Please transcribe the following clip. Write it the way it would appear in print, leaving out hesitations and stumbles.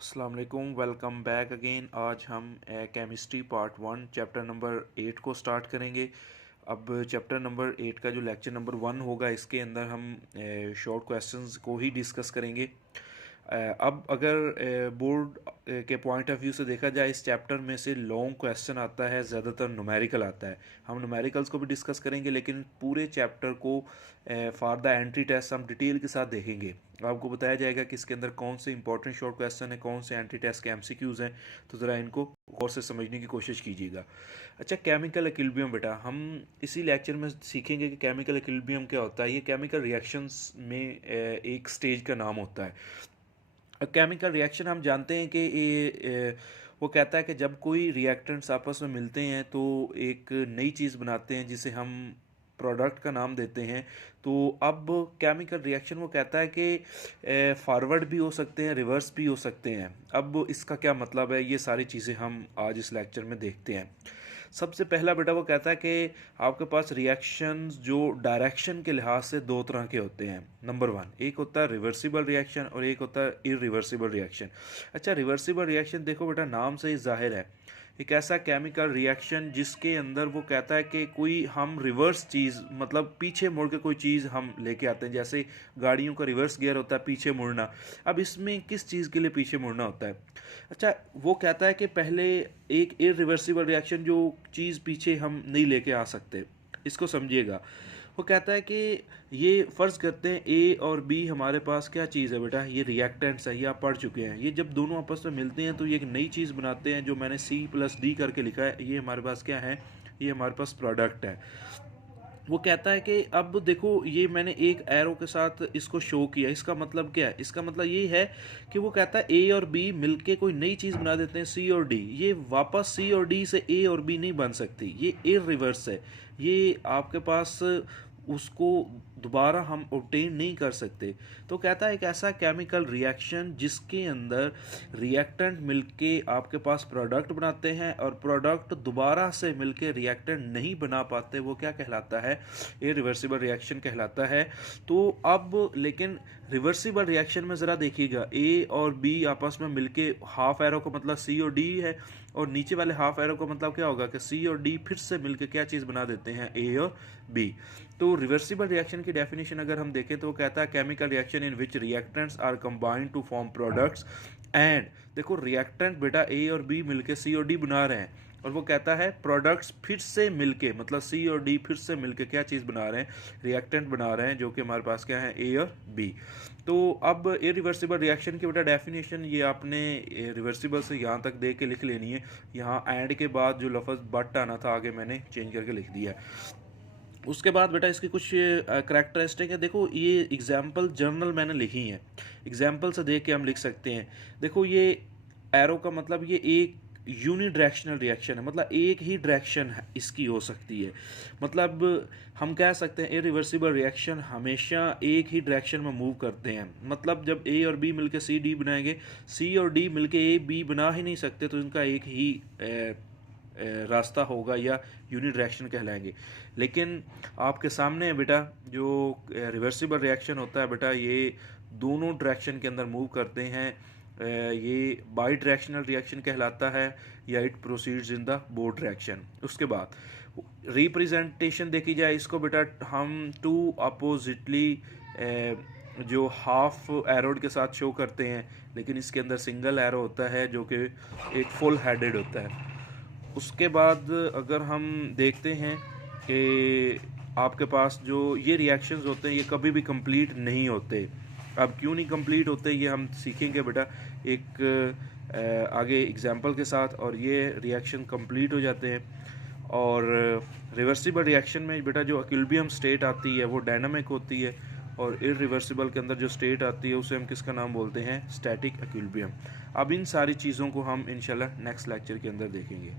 अस्सलाम वालेकुम, welcome back again. आज हम केमिस्ट्री पार्ट 1 चैप्टर नंबर 8 को स्टार्ट करेंगे। अब चैप्टर नंबर 8 का जो लेक्चर नंबर 1 होगा, इसके अंदर हम शॉर्ट क्वेश्चंस को ही डिस्कस करेंगे। अब अगर बोर्ड के पॉइंट ऑफ व्यू से देखा जाए, इस चैप्टर में से लॉन्ग क्वेश्चन आता है, ज़्यादातर न्यूमेरिकल आता है। हम न्यूमेरिकल्स को भी डिस्कस करेंगे, लेकिन पूरे चैप्टर को फॉर द एंट्री टेस्ट हम डिटेल के साथ देखेंगे। आपको बताया जाएगा कि इसके अंदर कौन से इंपॉर्टेंट शॉर्ट क्वेश्चन है, कौन से एंट्री टेस्ट के एमसीक्यूज़ हैं। तो ज़रा इनको गौर से समझने की कोशिश कीजिएगा। अच्छा, केमिकल इक्विलिब्रियम बेटा, हम इसी लेक्चर में सीखेंगे कि केमिकल इक्विलिब्रियम क्या होता है। ये केमिकल रिएक्शंस में एक स्टेज का नाम होता है। केमिकल रिएक्शन हम जानते हैं कि वो कहता है कि जब कोई रिएक्टेंट्स आपस में मिलते हैं तो एक नई चीज़ बनाते हैं जिसे हम प्रोडक्ट का नाम देते हैं। तो अब केमिकल रिएक्शन वो कहता है कि फॉरवर्ड भी हो सकते हैं, रिवर्स भी हो सकते हैं। अब इसका क्या मतलब है, ये सारी चीज़ें हम आज इस लेक्चर में देखते हैं। सबसे पहला बेटा वो कहता है कि आपके पास रिएक्शंस जो डायरेक्शन के लिहाज से दो तरह के होते हैं। नंबर 1, एक होता है रिवर्सिबल रिएक्शन और एक होता है इरिवर्सिबल रिएक्शन। अच्छा, रिवर्सिबल रिएक्शन देखो बेटा, नाम से ही जाहिर है एक ऐसा केमिकल रिएक्शन जिसके अंदर वो कहता है कि कोई हम रिवर्स चीज़, मतलब पीछे मुड़ के कोई चीज़ हम लेके आते हैं। जैसे गाड़ियों का रिवर्स गियर होता है पीछे मुड़ना। अब इसमें किस चीज़ के लिए पीछे मुड़ना होता है? अच्छा, वो कहता है कि पहले एक इरिवर्सिबल रिएक्शन, जो चीज़ पीछे हम नहीं लेके आ सकते, इसको समझिएगा। वो कहता है कि ये फ़र्ज़ करते हैं ए और बी हमारे पास क्या चीज़ है बेटा, ये रिएक्टेंट्स है, ये आप पढ़ चुके हैं। ये जब दोनों आपस में मिलते हैं तो ये एक नई चीज़ बनाते हैं, जो मैंने C+D करके लिखा है। ये हमारे पास क्या है, ये हमारे पास प्रोडक्ट है। वो कहता है कि अब देखो, ये मैंने एक एरो के साथ इसको शो किया, इसका मतलब क्या है? इसका मतलब ये है कि वो कहता है ए और बी मिलके कोई नई चीज़ बना देते हैं, सी और डी। ये वापस सी और डी से ए और बी नहीं बन सकती, ये इरिवर्स है। ये आपके पास उसको दोबारा हम ऑब्टेन नहीं कर सकते। तो कहता है एक ऐसा केमिकल रिएक्शन जिसके अंदर रिएक्टेंट मिलके आपके पास प्रोडक्ट बनाते हैं और प्रोडक्ट दोबारा से मिलके रिएक्टेंट नहीं बना पाते, वो क्या कहलाता है? इरिवर्सिबल रिएक्शन कहलाता है। तो अब लेकिन रिवर्सिबल रिएक्शन में ज़रा देखिएगा, ए और बी आपस में मिलके हाफ एरो का मतलब सी और डी है, और नीचे वाले हाफ एरो का मतलब क्या होगा कि सी और डी फिर से मिलके क्या चीज़ बना देते हैं, ए और बी। तो रिवर्सिबल रिएक्शन की डेफिनेशन अगर हम देखें तो वो कहता है chemical reaction in which reactants are combined to form products and, देखो रिएक्टेंट बेटा ए और बी मिलके सी और डी बना रहे हैं, और वो कहता है प्रोडक्ट्स फिर से मिलके, मतलब सी और डी फिर से मिलके क्या चीज़ बना रहे हैं, रिएक्टेंट बना रहे हैं, जो कि हमारे पास क्या है, ए और बी। तो अब इरिवर्सिबल रिएक्शन की बेटा डेफिनेशन ये आपने रिवर्सिबल से यहाँ तक दे के लिख लेनी है। यहाँ एंड के बाद जो लफ्ज़ बट आना था आगे मैंने चेंज करके लिख दिया है। उसके बाद बेटा इसकी कुछ करैक्टरिस्टिक है। देखो, ये एग्जाम्पल जर्नल मैंने लिखी हैं, एग्जाम्पल से देख के हम लिख सकते हैं। देखो, ये एरो का मतलब ये एक यूनिडायरेक्शनल रिएक्शन है, मतलब एक ही डायरेक्शन इसकी हो सकती है। मतलब हम कह सकते हैं इरिवर्सिबल रिएक्शन हमेशा एक ही डायरेक्शन में मूव करते हैं। मतलब जब ए और बी मिलके सी डी बनाएंगे, सी और डी मिलके ए बी बना ही नहीं सकते, तो इनका एक ही रास्ता होगा या यूनिडायरेक्शन कहलाएंगे। लेकिन आपके सामने है बेटा, जो रिवर्सिबल रिएक्शन होता है बेटा, ये दोनों डायरेक्शन के अंदर मूव करते हैं। ये बाई डायरेक्शनल रिएक्शन कहलाता है, या it proceeds in the both direction. उसके बाद रिप्रेजेंटेशन देखी जाए इसको बेटा, हम टू अपोजिटली जो हाफ एरोड के साथ शो करते हैं, लेकिन इसके अंदर सिंगल एरो होता है जो कि एक फुल हेडेड होता है। उसके बाद अगर हम देखते हैं कि आपके पास जो ये रिएक्शंस होते हैं, ये कभी भी कंप्लीट नहीं होते। अब क्यों नहीं कंप्लीट होते, ये हम सीखेंगे बेटा एक आगे एग्जांपल के साथ। और ये रिएक्शन कंप्लीट हो जाते हैं। और रिवर्सिबल रिएक्शन में बेटा जो इक्विलिब्रियम स्टेट आती है वो डायनामिक होती है, और इरिवर्सिबल के अंदर जो स्टेट आती है उसे हम किसका नाम बोलते हैं, स्टैटिक इक्विलिब्रियम। अब इन सारी चीज़ों को हम इंशाल्लाह नेक्स्ट लेक्चर के अंदर देखेंगे।